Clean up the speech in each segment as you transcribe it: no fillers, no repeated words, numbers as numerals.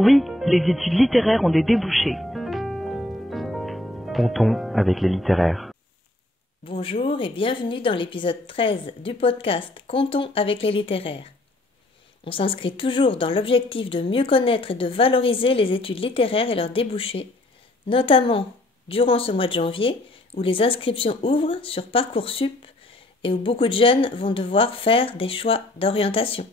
Oui, les études littéraires ont des débouchés. Comptons avec les littéraires. Bonjour et bienvenue dans l'épisode 13 du podcast Comptons avec les littéraires. On s'inscrit toujours dans l'objectif de mieux connaître et de valoriser les études littéraires et leurs débouchés, notamment durant ce mois de janvier où les inscriptions ouvrent sur Parcoursup et où beaucoup de jeunes vont devoir faire des choix d'orientation.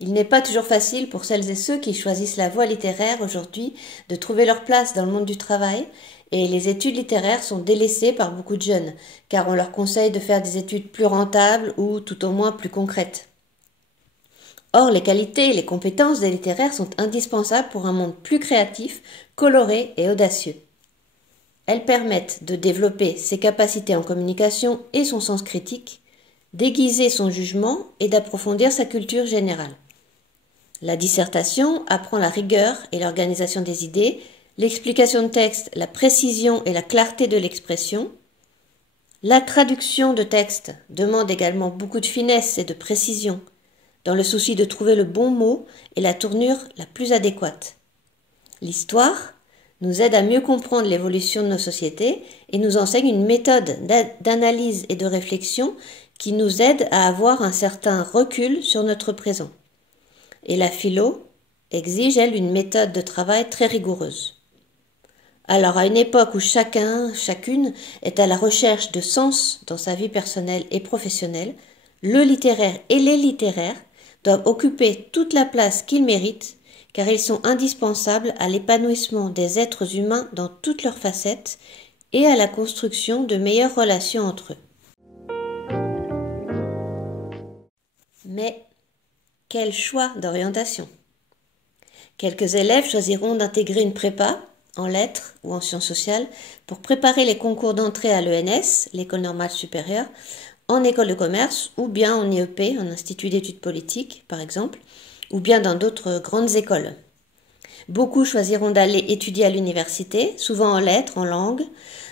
Il n'est pas toujours facile pour celles et ceux qui choisissent la voie littéraire aujourd'hui de trouver leur place dans le monde du travail et les études littéraires sont délaissées par beaucoup de jeunes car on leur conseille de faire des études plus rentables ou tout au moins plus concrètes. Or, les qualités et les compétences des littéraires sont indispensables pour un monde plus créatif, coloré et audacieux. Elles permettent de développer ses capacités en communication et son sens critique, d'aiguiser son jugement et d'approfondir sa culture générale. La dissertation apprend la rigueur et l'organisation des idées, l'explication de texte, la précision et la clarté de l'expression. La traduction de texte demande également beaucoup de finesse et de précision, dans le souci de trouver le bon mot et la tournure la plus adéquate. L'histoire nous aide à mieux comprendre l'évolution de nos sociétés et nous enseigne une méthode d'analyse et de réflexion qui nous aide à avoir un certain recul sur notre présent. Et la philo exige, elle, une méthode de travail très rigoureuse. Alors, à une époque où chacune est à la recherche de sens dans sa vie personnelle et professionnelle, le littéraire et les littéraires doivent occuper toute la place qu'ils méritent, car ils sont indispensables à l'épanouissement des êtres humains dans toutes leurs facettes et à la construction de meilleures relations entre eux. Mais quel choix d'orientation! Quelques élèves choisiront d'intégrer une prépa, en lettres ou en sciences sociales, pour préparer les concours d'entrée à l'ENS, l'École normale supérieure, en école de commerce ou bien en IEP, en institut d'études politiques par exemple, ou bien dans d'autres grandes écoles. Beaucoup choisiront d'aller étudier à l'université, souvent en lettres, en langue.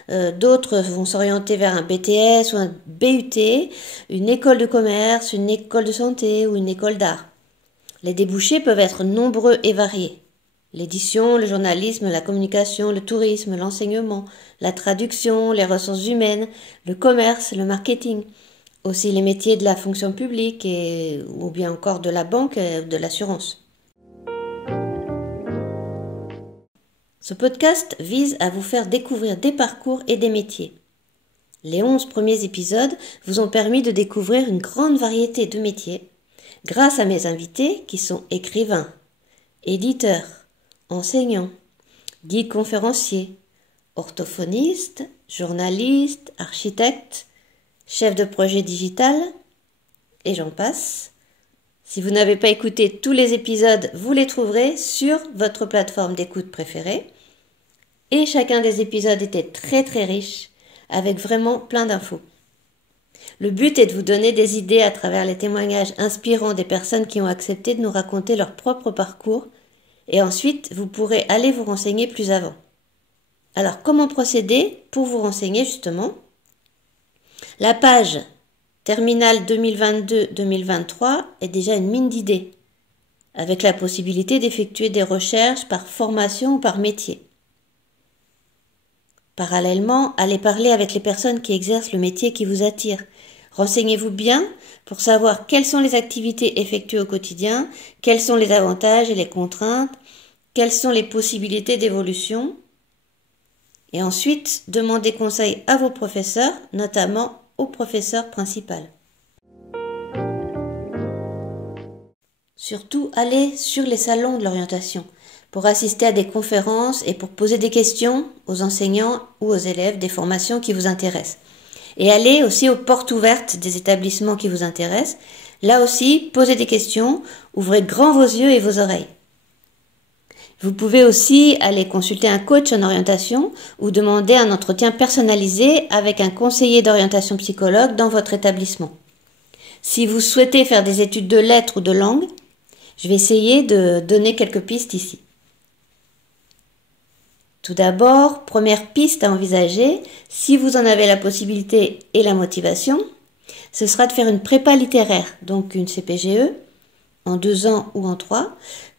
D'autres vont s'orienter vers un BTS ou un BUT, une école de commerce, une école de santé ou une école d'art. Les débouchés peuvent être nombreux et variés. L'édition, le journalisme, la communication, le tourisme, l'enseignement, la traduction, les ressources humaines, le commerce, le marketing. Aussi les métiers de la fonction publique ou bien encore de la banque et de l'assurance. Ce podcast vise à vous faire découvrir des parcours et des métiers. Les 11 premiers épisodes vous ont permis de découvrir une grande variété de métiers grâce à mes invités qui sont écrivains, éditeurs, enseignants, guides conférenciers, orthophonistes, journalistes, architectes, chefs de projet digital, et j'en passe. Si vous n'avez pas écouté tous les épisodes, vous les trouverez sur votre plateforme d'écoute préférée. Et chacun des épisodes était très très riche, avec vraiment plein d'infos. Le but est de vous donner des idées à travers les témoignages inspirants des personnes qui ont accepté de nous raconter leur propre parcours, et ensuite vous pourrez aller vous renseigner plus avant. Alors comment procéder pour vous renseigner justement? La page Terminale 2022-2023 est déjà une mine d'idées, avec la possibilité d'effectuer des recherches par formation ou par métier. Parallèlement, allez parler avec les personnes qui exercent le métier qui vous attire. Renseignez-vous bien pour savoir quelles sont les activités effectuées au quotidien, quels sont les avantages et les contraintes, quelles sont les possibilités d'évolution. Et ensuite, demandez conseil à vos professeurs, notamment au professeur principal. Surtout, allez sur les salons de l'orientation pour assister à des conférences et pour poser des questions aux enseignants ou aux élèves des formations qui vous intéressent. Et allez aussi aux portes ouvertes des établissements qui vous intéressent. Là aussi, posez des questions, ouvrez grand vos yeux et vos oreilles. Vous pouvez aussi aller consulter un coach en orientation ou demander un entretien personnalisé avec un conseiller d'orientation psychologue dans votre établissement. Si vous souhaitez faire des études de lettres ou de langue, je vais essayer de donner quelques pistes ici. Tout d'abord, première piste à envisager, si vous en avez la possibilité et la motivation, ce sera de faire une prépa littéraire, donc une CPGE, en 2 ans ou en 3,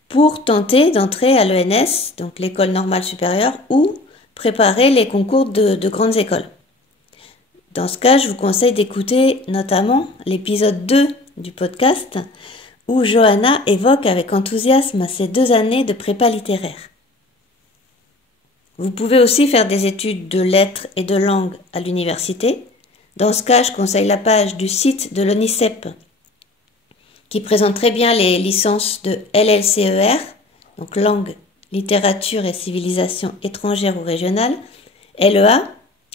pour tenter d'entrer à l'ENS, donc l'école normale supérieure, ou préparer les concours de grandes écoles. Dans ce cas, je vous conseille d'écouter notamment l'épisode 2 du podcast où Johanna évoque avec enthousiasme ses 2 années de prépa littéraire. Vous pouvez aussi faire des études de lettres et de langue à l'université. Dans ce cas, je conseille la page du site de l'ONICEP qui présente très bien les licences de LLCER, donc langue, littérature et civilisation étrangère ou régionale, LEA,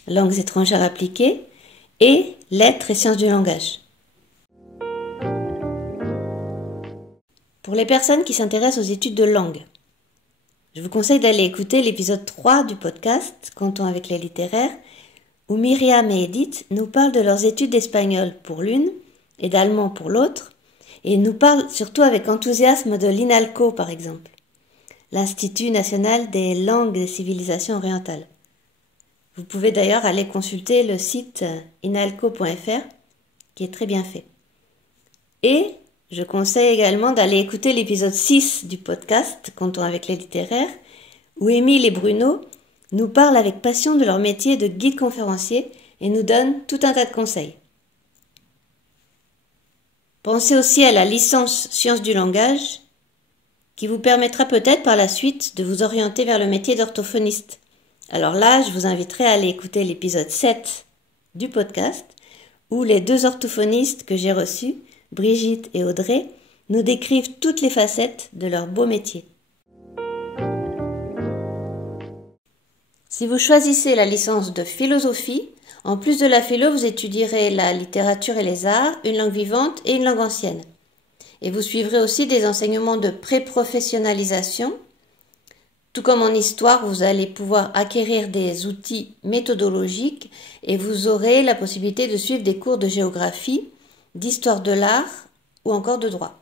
langues étrangères appliquées, et lettres et sciences du langage. Pour les personnes qui s'intéressent aux études de langue, je vous conseille d'aller écouter l'épisode 3 du podcast « Comptons avec les littéraires » où Myriam et Edith nous parlent de leurs études d'espagnol pour l'une et d'allemand pour l'autre, et nous parlent surtout avec enthousiasme de l'INALCO par exemple, l'Institut national des langues et des civilisations orientales. Vous pouvez d'ailleurs aller consulter le site inalco.fr qui est très bien fait. Et je conseille également d'aller écouter l'épisode 6 du podcast « Comptons avec les littéraires » où Émile et Bruno nous parlent avec passion de leur métier de guide conférencier et nous donnent tout un tas de conseils. Pensez aussi à la licence Sciences du langage qui vous permettra peut-être par la suite de vous orienter vers le métier d'orthophoniste. Alors là, je vous inviterai à aller écouter l'épisode 7 du podcast où les 2 orthophonistes que j'ai reçus, Brigitte et Audrey, nous décrivent toutes les facettes de leur beau métier. Si vous choisissez la licence de philosophie, en plus de la philo, vous étudierez la littérature et les arts, une langue vivante et une langue ancienne. Et vous suivrez aussi des enseignements de pré-professionnalisation. Tout comme en histoire, vous allez pouvoir acquérir des outils méthodologiques et vous aurez la possibilité de suivre des cours de géographie, d'histoire de l'art ou encore de droit.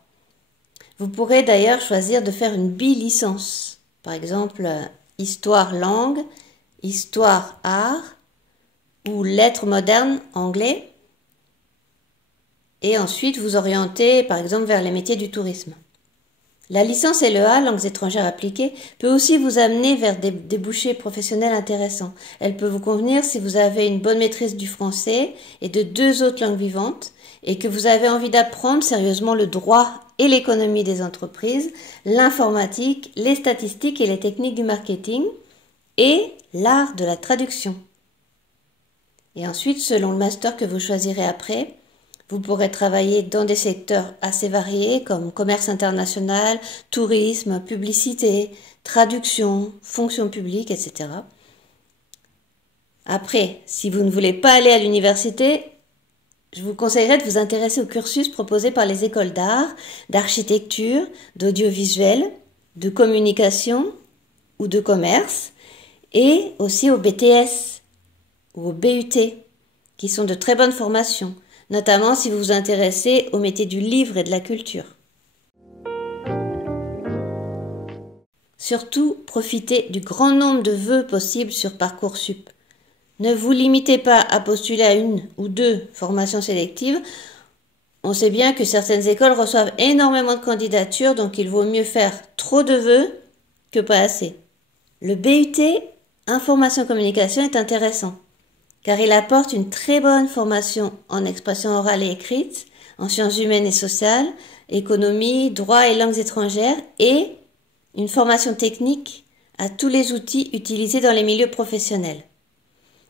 Vous pourrez d'ailleurs choisir de faire une bi-licence, par exemple histoire-langue, histoire-art ou lettres modernes anglais et ensuite vous orienter par exemple vers les métiers du tourisme. La licence LEA, langues étrangères appliquées, peut aussi vous amener vers des débouchés professionnels intéressants. Elle peut vous convenir si vous avez une bonne maîtrise du français et de 2 autres langues vivantes et que vous avez envie d'apprendre sérieusement le droit et l'économie des entreprises, l'informatique, les statistiques et les techniques du marketing et l'art de la traduction. Et ensuite, selon le master que vous choisirez après, vous pourrez travailler dans des secteurs assez variés comme commerce international, tourisme, publicité, traduction, fonction publique, etc. Après, si vous ne voulez pas aller à l'université, je vous conseillerais de vous intéresser au cursus proposé par les écoles d'art, d'architecture, d'audiovisuel, de communication ou de commerce, et aussi au BTS ou au BUT, qui sont de très bonnes formations, notamment si vous vous intéressez au métier du livre et de la culture. Surtout, profitez du grand nombre de vœux possibles sur Parcoursup. Ne vous limitez pas à postuler à 1 ou 2 formations sélectives. On sait bien que certaines écoles reçoivent énormément de candidatures, donc il vaut mieux faire trop de vœux que pas assez. Le BUT Information Communication est intéressant, car il apporte une très bonne formation en expression orale et écrite, en sciences humaines et sociales, économie, droit et langues étrangères, et une formation technique à tous les outils utilisés dans les milieux professionnels.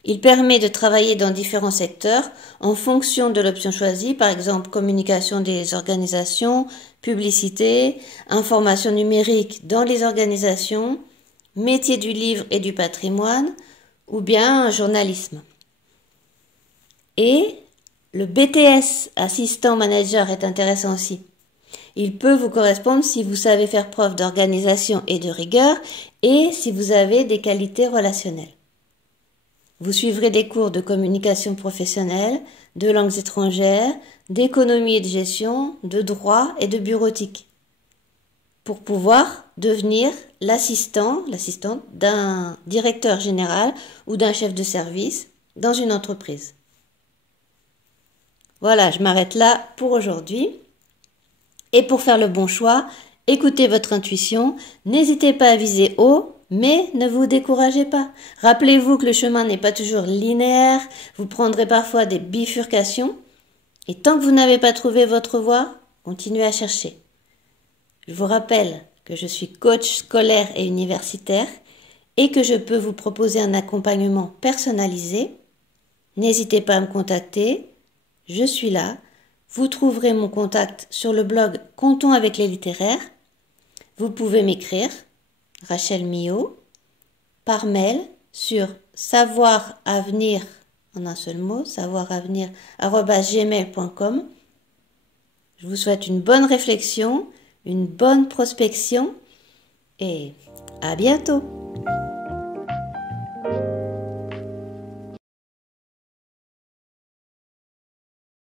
Il permet de travailler dans différents secteurs en fonction de l'option choisie, par exemple communication des organisations, publicité, information numérique dans les organisations, métier du livre et du patrimoine, ou bien journalisme. Et le BTS assistant manager est intéressant aussi. Il peut vous correspondre si vous savez faire preuve d'organisation et de rigueur et si vous avez des qualités relationnelles. Vous suivrez des cours de communication professionnelle, de langues étrangères, d'économie et de gestion, de droit et de bureautique, pour pouvoir devenir l'assistante d'un directeur général ou d'un chef de service dans une entreprise. Voilà, je m'arrête là pour aujourd'hui. Et pour faire le bon choix, Écoutez votre intuition, n'hésitez pas à viser haut, mais ne vous découragez pas. Rappelez-vous que le chemin n'est pas toujours linéaire, vous prendrez parfois des bifurcations, et tant que vous n'avez pas trouvé votre voie, continuez à chercher. Je vous rappelle que je suis coach scolaire et universitaire et que je peux vous proposer un accompagnement personnalisé. N'hésitez pas à me contacter, je suis là. Vous trouverez mon contact sur le blog Comptons avec les littéraires. Vous pouvez m'écrire, Rachel Millot, par mail sur savoiravenir, en un seul mot, savoiravenir@gmail.com. Je vous souhaite une bonne réflexion, une bonne prospection et à bientôt.